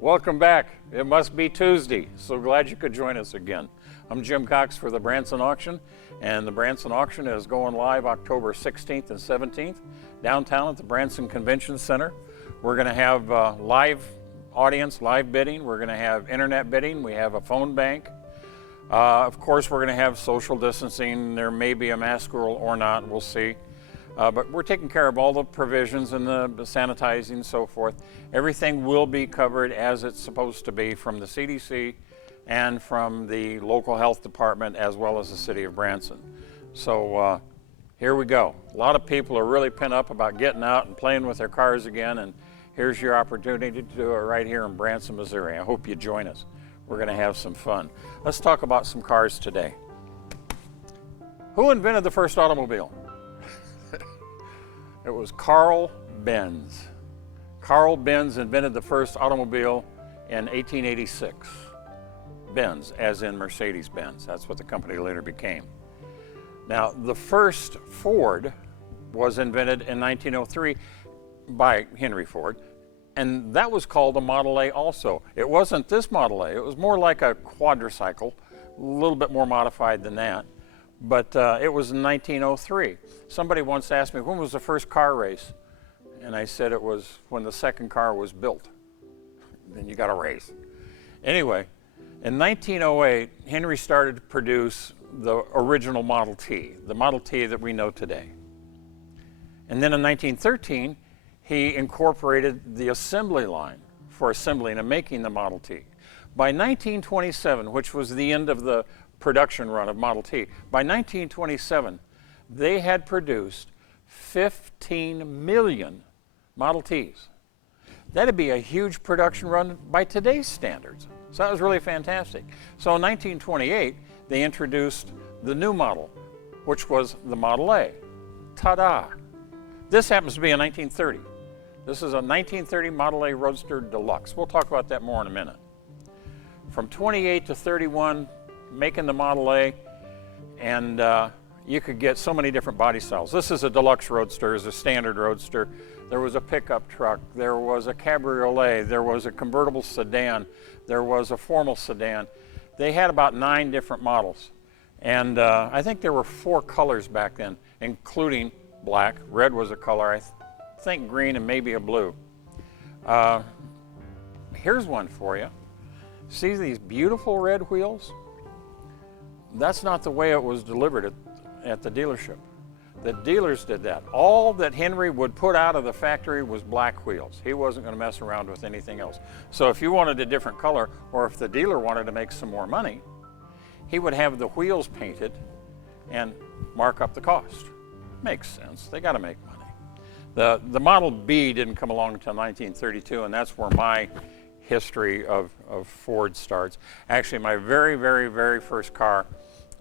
Welcome back. It must be Tuesday. So glad you could join us again. I'm Jim Cox for the Branson Auction, and the Branson Auction is going live October 16th and 17th downtown at the Branson Convention Center. We're going to have live audience, live bidding. We're going to have internet bidding. We have a phone bank. Of course, we're going to have social distancing. There may be a mask rule or not. We'll see. But we're taking care of all the provisions and the sanitizing and so forth. Everything will be covered as it's supposed to be from the CDC and from the local health department as well as the city of Branson. So here we go. A lot of people are really pent up about getting out and playing with their cars again, and here's your opportunity to do it right here in Branson, Missouri. I hope you join us. We're going to have some fun. Let's talk about some cars today. Who invented the first automobile? It was Carl Benz. Carl Benz invented the first automobile in 1886. Benz, as in Mercedes-Benz. That's what the company later became. Now, the first Ford was invented in 1903 by Henry Ford, and that was called a Model A also. It wasn't this Model A. It was more like a quadricycle, a little bit more modified than that. But it was in 1903. Somebody once asked me, when was the first car race? And I said it was when the second car was built. Then you got a race. Anyway, in 1908, Henry started to produce the original Model T, the Model T that we know today. And then in 1913, he incorporated the assembly line for assembling and making the Model T. By 1927, which was the end of the production run of Model T, by 1927, they had produced 15 million Model Ts. That'd be a huge production run by today's standards. So that was really fantastic. So in 1928, they introduced the new model, which was the Model A. Ta-da! This happens to be a 1930. This is a 1930 Model A Roadster Deluxe. We'll talk about that more in a minute. From 28 to 31, making the Model A, and you could get so many different body styles. This is a deluxe roadster, is a standard roadster. There was a pickup truck, there was a cabriolet, there was a convertible sedan, there was a formal sedan. They had about 9 different models, and I think there were 4 colors back then, including black. Red was a color, I think green, and maybe a blue. Here's one for you. See these beautiful red wheels? That's not the way it was delivered at the dealership. The dealers did that. All that Henry would put out of the factory was black wheels. He wasn't going to mess around with anything else. So if you wanted a different color, or if the dealer wanted to make some more money, he would have the wheels painted and mark up the cost. Makes sense. They got to make money. The Model B didn't come along until 1932, and that's where my history of Ford starts. Actually, my very, very, very first car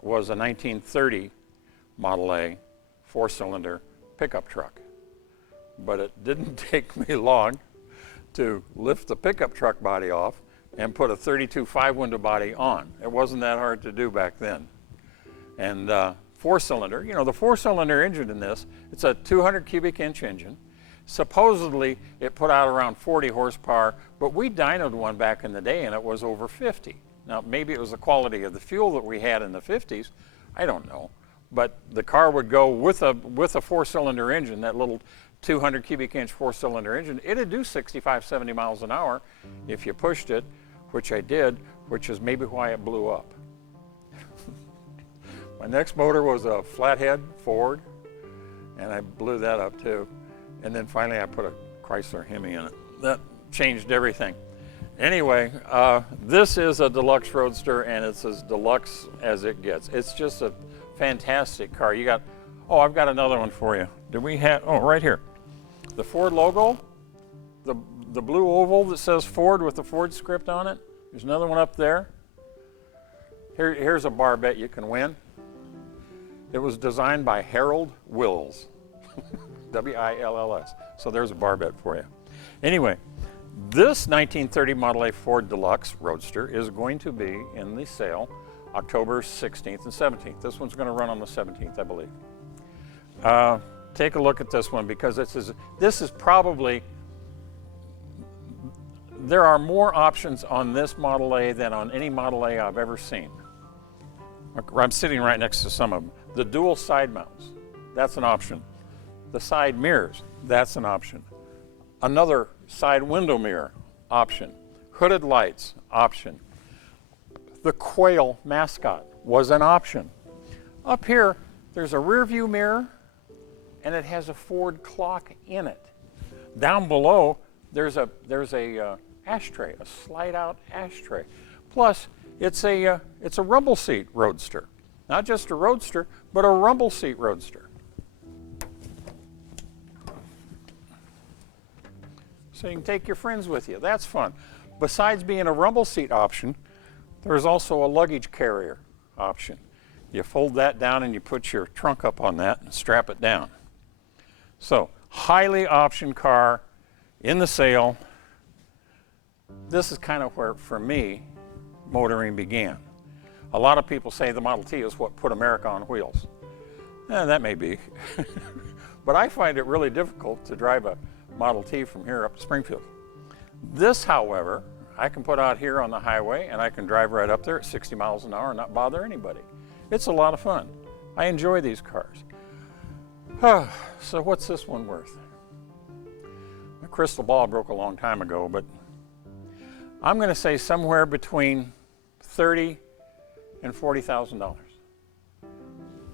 was a 1930 Model A 4-cylinder pickup truck. But it didn't take me long to lift the pickup truck body off and put a 32 5-window body on. It wasn't that hard to do back then. And 4-cylinder, you know, the 4-cylinder engine in this, it's a 200 cubic inch engine. Supposedly, it put out around 40 horsepower, but we dynoed one back in the day and it was over 50. Now, maybe it was the quality of the fuel that we had in the 50s, I don't know. But the car would go with a 4-cylinder engine, that little 200 cubic inch 4-cylinder engine. It'd do 65, 70 miles an hour if you pushed it, which I did, which is maybe why it blew up. My next motor was a flathead Ford, and I blew that up too. And then finally I put a Chrysler Hemi in it. That changed everything. Anyway, this is a deluxe roadster, and it's as deluxe as it gets. It's just a fantastic car. You got, oh, I've got another one for you. Do we have, oh, right here. The Ford logo, the blue oval that says Ford with the Ford script on it. There's another one up there. Here's a bar bet you can win. It was designed by Harold Wills. W-I-L-L-S. So there's a bar bet for you. Anyway, this 1930 Model A Ford Deluxe Roadster is going to be in the sale October 16th and 17th. This one's going to run on the 17th, I believe. Take a look at this one, because this is probably There are more options on this Model A than on any Model A I've ever seen. I'm sitting right next to some of them. The dual side mounts, that's an option. The side mirrors, that's an option. Another side window mirror, option. Hooded lights, option. The quail mascot was an option. Up here, there's a rear view mirror, and it has a Ford clock in it. Down below, there's a ashtray, a slide out ashtray. Plus, it's a rumble seat Roadster. Not just a Roadster, but a rumble seat Roadster. So you can take your friends with you. That's fun. Besides being a rumble seat option, there's also a luggage carrier option. You fold that down and you put your trunk up on that and strap it down. So, highly optioned car in the sale. This is kind of where, for me, motoring began. A lot of people say the Model T is what put America on wheels. That may be. But I find it really difficult to drive a Model T from here up to Springfield. This, however, I can put out here on the highway and I can drive right up there at 60 miles an hour and not bother anybody. It's a lot of fun. I enjoy these cars. So what's this one worth? My crystal ball broke a long time ago, but I'm going to say somewhere between $30,000 and $40,000.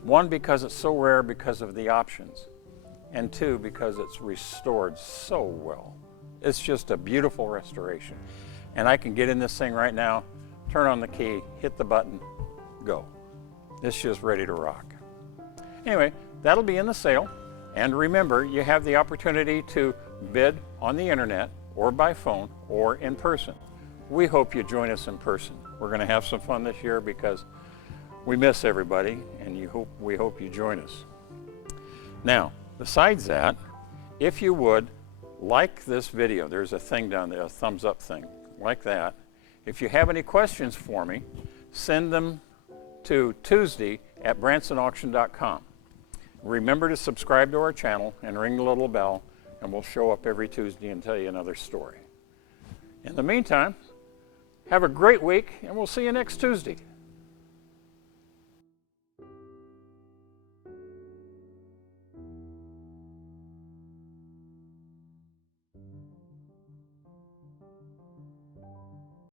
One, because it's so rare because of the options, and two, because it's restored so well. It's just a beautiful restoration. And I can get in this thing right now, turn on the key, hit the button, go. It's just ready to rock. Anyway, that'll be in the sale. And remember, you have the opportunity to bid on the internet or by phone or in person. We hope you join us in person. We're going to have some fun this year because we miss everybody, and we hope you join us. Now, besides that, if you would like this video, there's a thing down there, a thumbs up thing, like that. If you have any questions for me, send them to Tuesday@BransonAuction.com. Remember to subscribe to our channel and ring the little bell, and we'll show up every Tuesday and tell you another story. In the meantime, have a great week, and we'll see you next Tuesday.